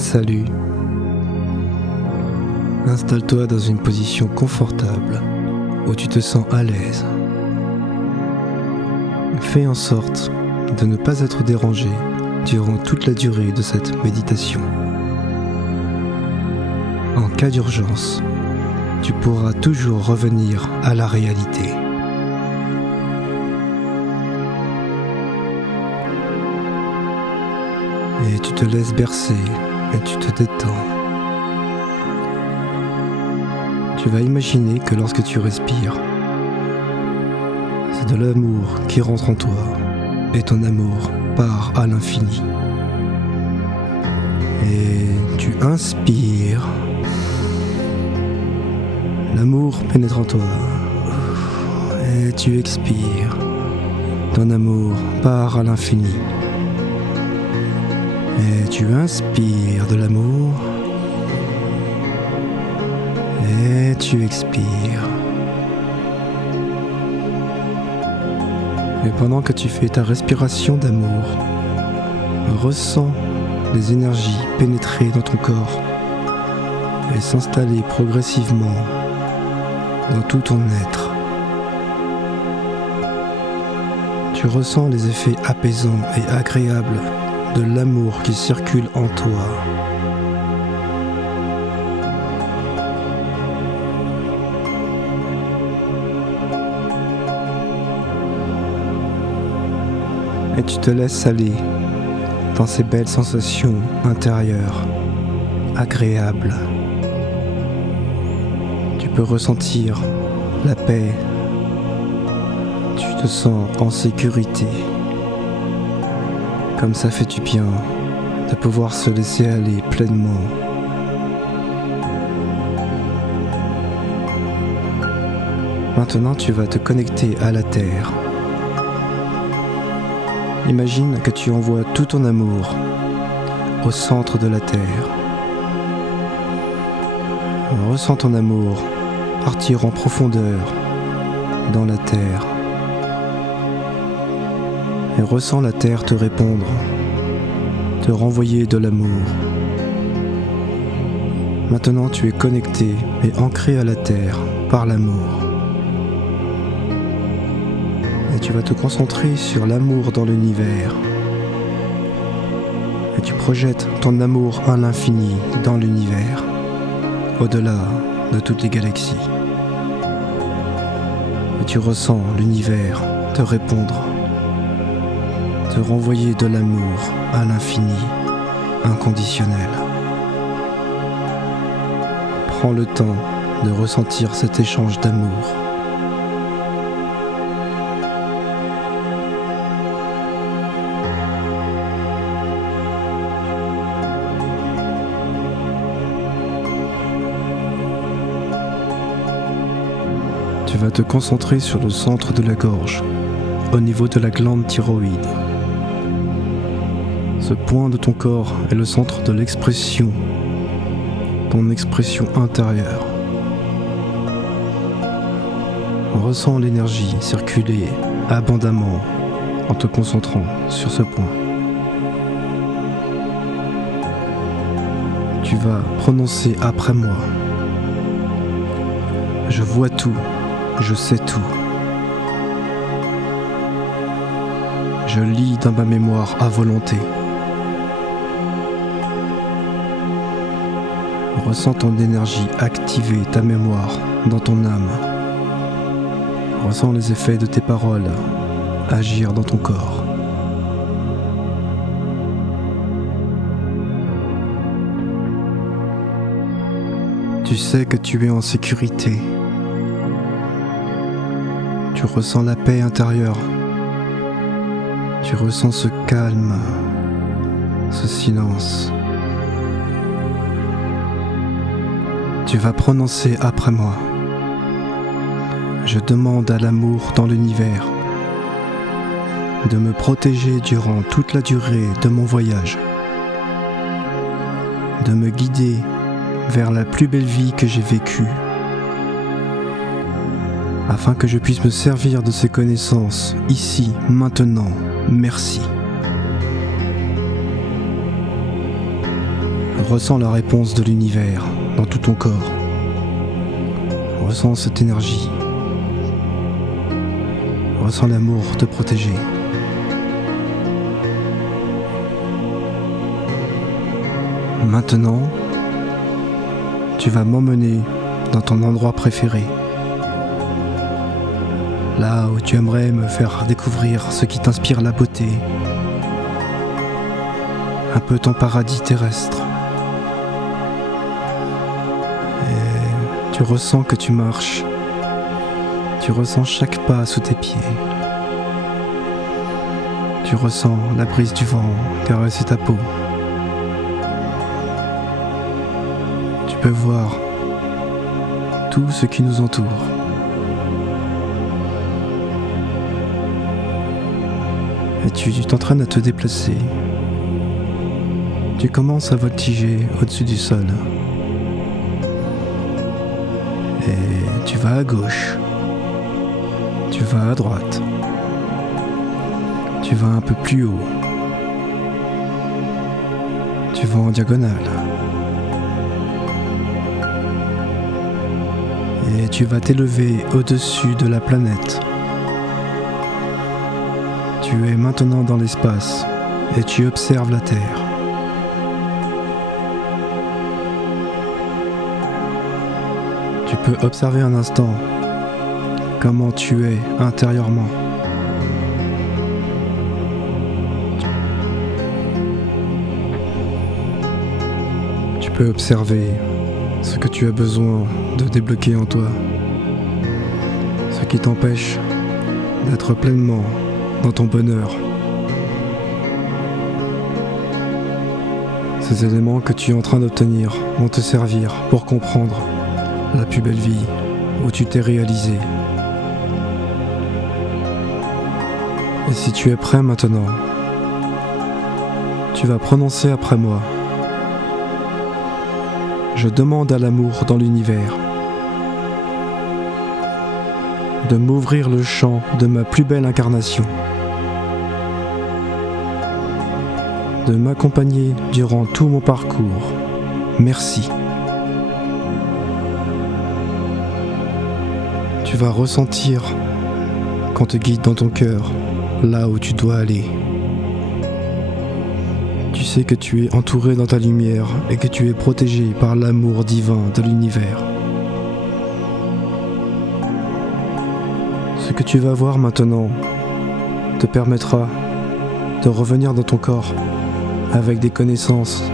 Salut. Installe-toi dans une position confortable où tu te sens à l'aise. Fais en sorte de ne pas être dérangé durant toute la durée de cette méditation. En cas d'urgence, tu pourras toujours revenir à la réalité. Et tu te laisses bercer et tu te détends. Tu vas imaginer que lorsque tu respires, c'est de l'amour qui rentre en toi et ton amour part à l'infini. Et tu inspires, l'amour pénètre en toi et tu expires, ton amour part à l'infini. Et tu inspires de l'amour et tu expires. Et pendant que tu fais ta respiration d'amour, ressens les énergies pénétrer dans ton corps et s'installer progressivement dans tout ton être. Tu ressens les effets apaisants et agréables de l'amour qui circule en toi. Et tu te laisses aller dans ces belles sensations intérieures, agréables. Tu peux ressentir la paix. Tu te sens en sécurité. Comme ça fait du bien de pouvoir se laisser aller pleinement. Maintenant, tu vas te connecter à la Terre. Imagine que tu envoies tout ton amour au centre de la Terre. Ressens ton amour partir en profondeur dans la Terre. Et ressens la Terre te répondre, te renvoyer de l'amour. Maintenant tu es connecté et ancré à la Terre par l'amour. Et tu vas te concentrer sur l'amour dans l'univers. Et tu projettes ton amour à l'infini dans l'univers, au-delà de toutes les galaxies. Et tu ressens l'univers te répondre, te renvoyer de l'amour à l'infini, inconditionnel. Prends le temps de ressentir cet échange d'amour. Tu vas te concentrer sur le centre de la gorge, au niveau de la glande thyroïde. Ce point de ton corps est le centre de l'expression, ton expression intérieure. Ressens l'énergie circuler abondamment en te concentrant sur ce point. Tu vas prononcer après moi. Je vois tout, je sais tout. Je lis dans ma mémoire à volonté. Ressens ton énergie activer ta mémoire dans ton âme. Ressens les effets de tes paroles agir dans ton corps. Tu sais que tu es en sécurité. Tu ressens la paix intérieure. Tu ressens ce calme, ce silence. Tu vas prononcer après moi. Je demande à l'amour dans l'univers de me protéger durant toute la durée de mon voyage, de me guider vers la plus belle vie que j'ai vécue, afin que je puisse me servir de ces connaissances ici, maintenant. Merci. Ressens la réponse de l'univers dans tout ton corps. Ressens cette énergie. Ressens l'amour te protéger. Maintenant, tu vas m'emmener dans ton endroit préféré. Là où tu aimerais me faire découvrir ce qui t'inspire la beauté. Un peu ton paradis terrestre. Et tu ressens que tu marches. Tu ressens chaque pas sous tes pieds. Tu ressens la brise du vent caresser ta peau. Tu peux voir tout ce qui nous entoure. Et tu t'entraînes à te déplacer. Tu commences à voltiger au-dessus du sol. Et tu vas à gauche. Tu vas à droite. Tu vas un peu plus haut. Tu vas en diagonale. Et tu vas t'élever au-dessus de la planète. Tu es maintenant dans l'espace et tu observes la Terre. Tu peux observer un instant comment tu es intérieurement. Tu peux observer ce que tu as besoin de débloquer en toi, ce qui t'empêche d'être pleinement dans ton bonheur. Ces éléments que tu es en train d'obtenir vont te servir pour comprendre la plus belle vie où tu t'es réalisé. Et si tu es prêt maintenant, tu vas prononcer après moi. Je demande à l'amour dans l'univers de m'ouvrir le champ de ma plus belle incarnation, de m'accompagner durant tout mon parcours. Merci. Tu vas ressentir qu'on te guide dans ton cœur, là où tu dois aller. Tu sais que tu es entouré dans ta lumière et que tu es protégé par l'amour divin de l'univers. Ce que tu vas voir maintenant te permettra de revenir dans ton corps avec des connaissances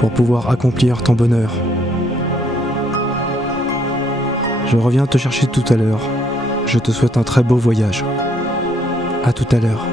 pour pouvoir accomplir ton bonheur. Je reviens te chercher tout à l'heure. Je te souhaite un très beau voyage. À tout à l'heure.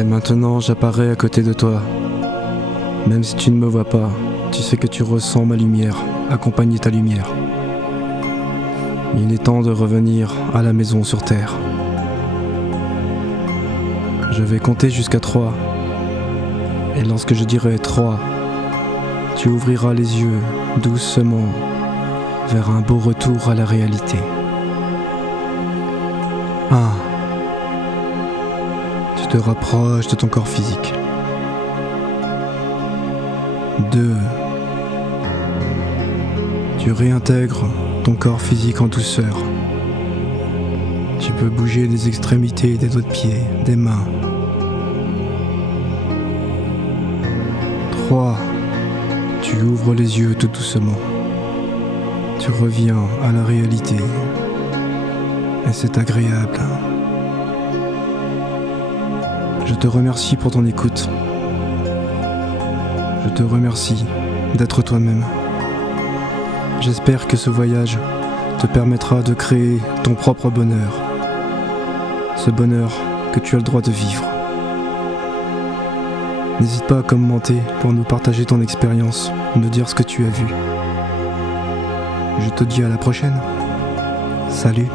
Et maintenant, j'apparais à côté de toi. Même si tu ne me vois pas, tu sais que tu ressens ma lumière, accompagner ta lumière. Il est temps de revenir à la maison sur Terre. Je vais compter jusqu'à 3. Et lorsque je dirai 3, tu ouvriras les yeux doucement vers un beau retour à la réalité. 1. Tu te rapproches de ton corps physique. 2. Tu réintègres ton corps physique en douceur. Tu peux bouger les extrémités des doigts de pied, des mains. 3. Tu ouvres les yeux tout doucement. Tu reviens à la réalité. Et c'est agréable. Je te remercie pour ton écoute. Je te remercie d'être toi-même. J'espère que ce voyage te permettra de créer ton propre bonheur. Ce bonheur que tu as le droit de vivre. N'hésite pas à commenter pour nous partager ton expérience, nous dire ce que tu as vu. Je te dis à la prochaine. Salut.